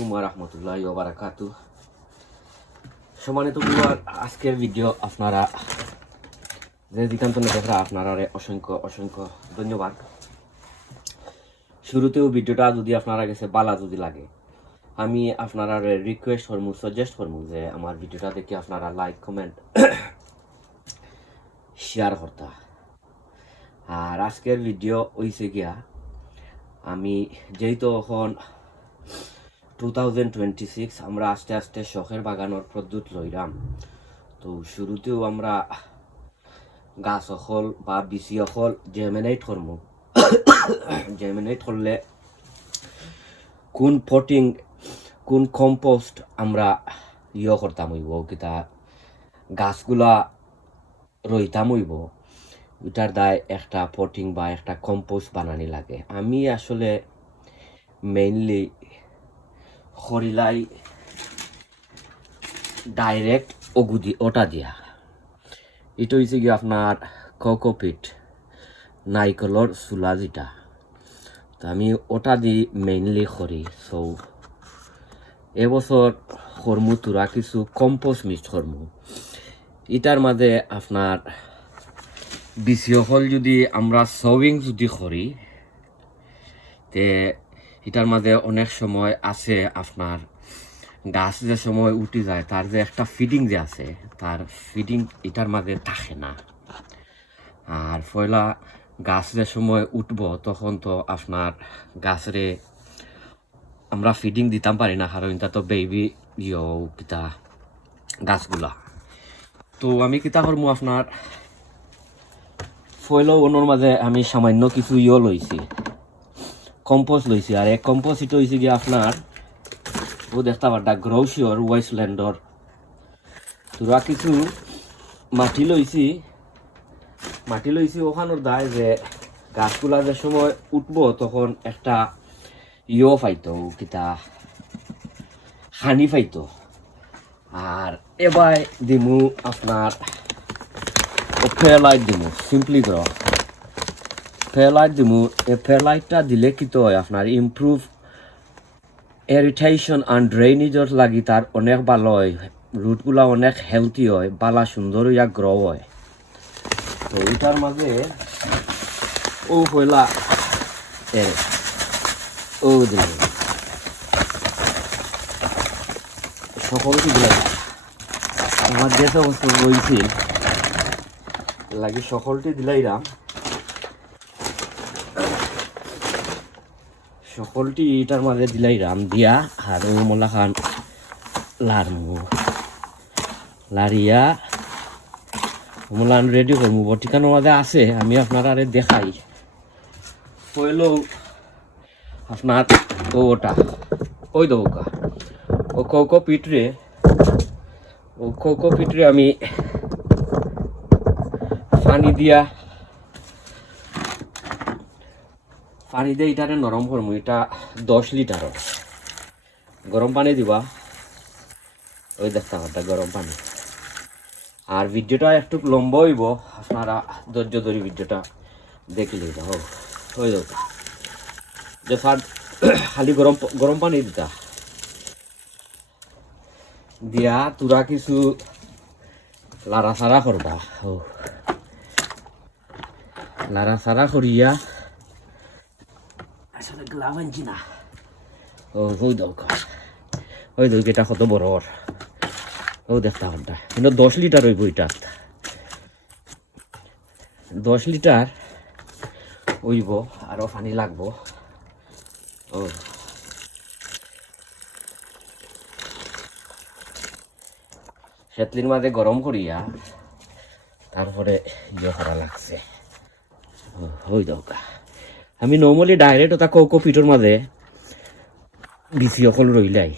আলাইকুম ওয়া রাহমাতুল্লাহি ওয়া বারাকাতুহু। সম্মানিত ভিউয়ার, আজকের ভিডিও আপনারা যে যেখান থেকে দেখরা আপনারা অসংখ্য অসংখ্য ধন্যবাদ। শুরুতেও ভিডিওটা যদি আপনারা কাছে ভালো যদি লাগে, আমি আপনারা রিকোয়েস্ট করবো, সাজেস্ট করবো যে আমার ভিডিওটা দেখে আপনারা লাইক কমেন্ট শেয়ার করতা। আর আজকের ভিডিও হইছে গিয়া আমি যেহেতু এখন 2026 আমরা আস্তে আস্তে শখের বাগানোর পদ্ধত লইলাম। তো শুরুতেও আমরা গাছ অকল বা বিচি অকল জেমিনেট করবো। জেমিনেট করলে কোন পটিং কোন কম্পোস্ট আমরা করতাম হইব, কিতা গাছগুলা রইতাম হইব, ওইটার দায় একটা পটিং বা একটা কম্পোস্ট বানানি লাগে। আমি আসলে মেইনলি খরিলাই ডাইরেক্ট ওগুদি ওটা দিয়া, এটা হয়েছে কি আপনার কোকোপিট নাইকলর চুলা যেটা, তো আমি ওটা দি মেইনলি করি। সো এবছর করমু তোরা কিছু কম্পোস্ট মিক্স করমু। এটার মাঝে আপনার বিচি হল যদি আমরা সবিং যদি করি, তে এটার মাঝে অনেক সময় আছে আপনার গাছ যে সময় উঠে যায় তার যে একটা ফিডিং যে আছে, তার ফিডিং এটার মাঝে থাকে না। আর পয়লা গাছ যে সময় উঠবো তখন তো আপনার গাছরে আমরা ফিডিং দিতাম পারি না, কারণ এটা তো বেবি কিতা গাছগুলা। তো আমি কিতা করবো, আপনার ফয়লা ওনোর মাঝে আমি সামান্য কিছু লইছি, কম্পোস্ট লইছি। আর এক কম্পোস্ট এটা হয়েছে গিয়ে আপনার ও দেখতে পারটা গ্রোশিওর ওয়েস্টল্যান্ডর। তোরা কিছু মাটি লইছি ওখানোর দায় যে গাছগুলা যে সময় উঠবো তখন একটা পাইতো, কিতা হানি পাইতো। আর এবার দিমু আপনার ফেলাইট দিমু, সিম্পলি গ্রো ফেলাইট দিমু। এই ফেলাইটটা দিলে কি তো হয় আপনার ইমপ্রুভ এরিটেশন অ্যান্ড ড্রেনেজর লাগি তার অনেক ভালো হয়, রুটগুলা অনেক হেলদি হয়, বালা সুন্দর হইয়া গ্রো হয়। তো এটার মাঝে ও হইলা ও দিলাম সকলকে দিলাম। আমার যে সমস্ত রয়েছিল লাগে সকলটি দিলাইরাম, সকলটি এটার মাঝে দিলাইরাম দিয়া। আর ও মোলা খান লারমু লারিয়া মোলান রেডি করবো। বটিকানোর মাঝে আছে, আমি আপনার আরে দেখাই। পয়লেও আপনার ওটা ওই দৌকা ও কোকোপিটরে আমি পানি দিয়ে এটারে নরম করবো। এটা 10 লিটার গরম পানি দিবা, ওই দেখতে পারটা গরম পানি। আর ভিডিওটা একটু লম্বা হইব, আপনারা ধৈর্য ধরে ভিডিওটা দেখলে হোক। ওই দৌকা যে খালি গরম পানি দিয়া তোরা কিছু লাড়াচাড়া করবা। লাড়াচাড়া করিয়া আসলে গ্লাভ আনছি না। ওই এটা কত বড়, ও দেখতে ঘন্টা কিন্তু 10 লিটার হইব। এটা 10 লিটার হইব, আরো পানি লাগবো। সেতলির মাঝে গরম করিয়া তারপরে করা লাগছে। ওই দৌকা আমি নর্মালি ডাইরেক্ট ওটা কোকোপিটের মাঝে বিচি অকল রইলাই।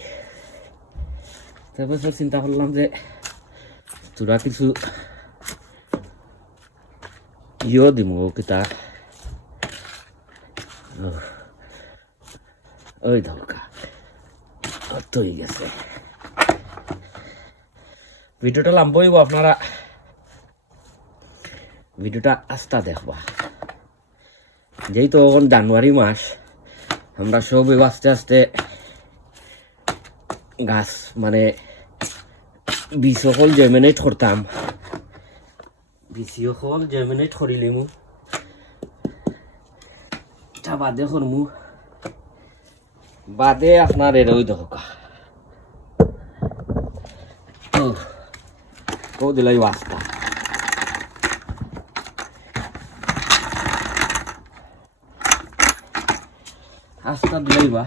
তারপর চিন্তা করলাম যে তোরা কিছু দিমু, কিতা ওই দৌকা হয়ে গেছে। ভিডিওটা লম্বা হইব, আপনারা ভিডিওটা আস্তে দেখবা। যেহেতু এখন জানুয়ারি মাস, আমরা সব আস্তে আস্তে গাছ মানে বীজ সকল জেমিনেট করতাম, বীজ সকল জেমিনেট করিলিমু, এটা বাদে করমু, বাদে আপনার এরই দরকা কৌ দিলাই বাস্তা আস্তা দিলাই বা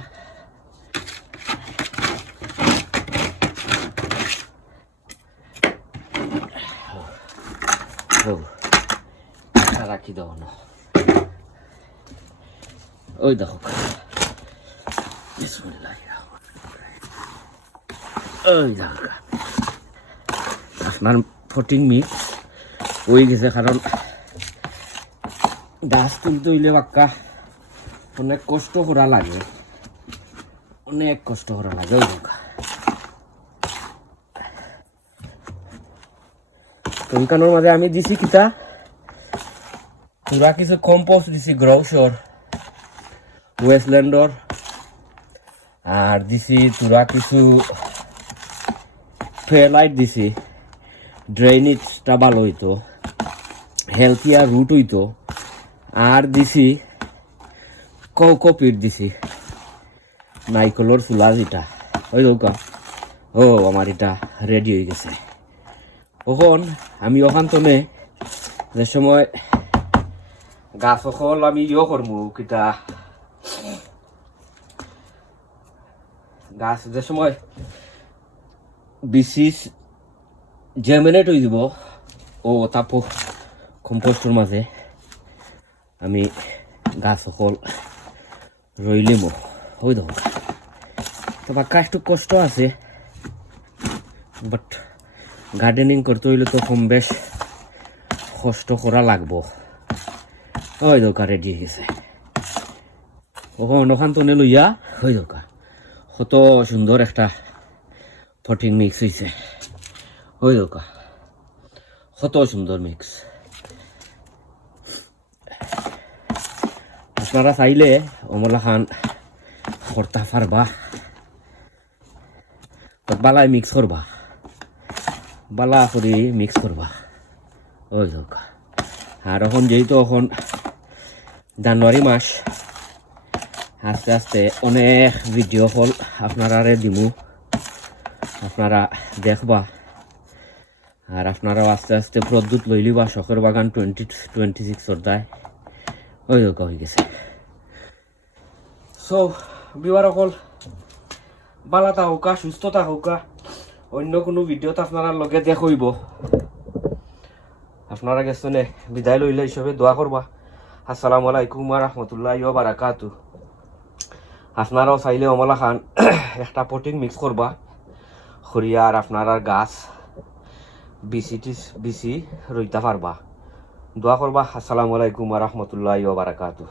রাখি দাও না ওই দেখো ওই দেখো আপনার ফটিং মিক্স হয়ে গেছে, কারণ গাছ তুলতে হইলে বাক্কা অনেক কষ্ট করা লাগে, অনেক কষ্ট করা লাগে। ওই দেখো ওইখানোর মাঝে আমি দিছি কিতা পুরা কিছু কম্পোস্ট দিছি, গ্রৌসর ওয়েস্টল্যান্ডর, আর দিছি পুরা কিছু ফেলাইট দিছি, ড্রেনেজটা ভালো হইতো, হেলথিয়ার রুট হইতো, আর দিছি কোকোপিট দিছি, নাইকলর চুলা যেটা ওই দৌকা। ও আমার এটা রেডি হয়ে গেছে। ওখন আমি ওখান তনে যে সময় গাছ সকল আমি করমু কিতা গাছ যে সময় বিসিস জেমিনেট হয়ে যাব ও তাপ কম্পোস্টর মাঝে আমি গাছ সকল রইলিম ওই দেখ। তো বাক্কা একটু কষ্ট আছে, বাট গার্ডেনিং করতে হইলে তো কম বেশ কষ্ট করা লাগবো। ওই দোকা রেডি হয়ে গেছে। ওখান তো লইয়া ওই দোকা কত সুন্দর একটা পটিং মিক্স হয়েছে। ওই দোকা কত সুন্দর মিক্স। আপনারা চাইলে অমলা খান করতে পারবা, বালাই মিক্স করবা, বালা করে মিক্স করবা। ওই দোকা আর এখন যেহেতু এখন জানুয়ারি মাস, আস্তে আস্তে অনেক ভিডিও কল আপনারা দিমু, আপনারা দেখবা, আর আপনারাও আস্তে আস্তে প্রদ্যুৎ লইলিবা শখের বাগান 2026 দায়। ওই দোকা হয়ে গেছে। সো বিবার অকল বালাতা হোকা, সুস্থতা হোকা, অন্য কোনো ভিডিওতে আপনারা লগে দেখইব। আপনারা গেছনে বিদায় লইলে হিসাবে দোয়া করবা। আসসালামু আলাইকুম ওয়া রাহমাতুল্লাহি ওয়া বারাকাতু। আপনারাও চাইলে অমলা খান একটা পটিং মিক্স করবা খরিয়া, আর আপনার গাছ বিসি রইতে পারবা। দোয়া করবা। আসসালামু আলাইকুম ওয়া রাহমাতুল্লাহি ওয়া বারাকাতু।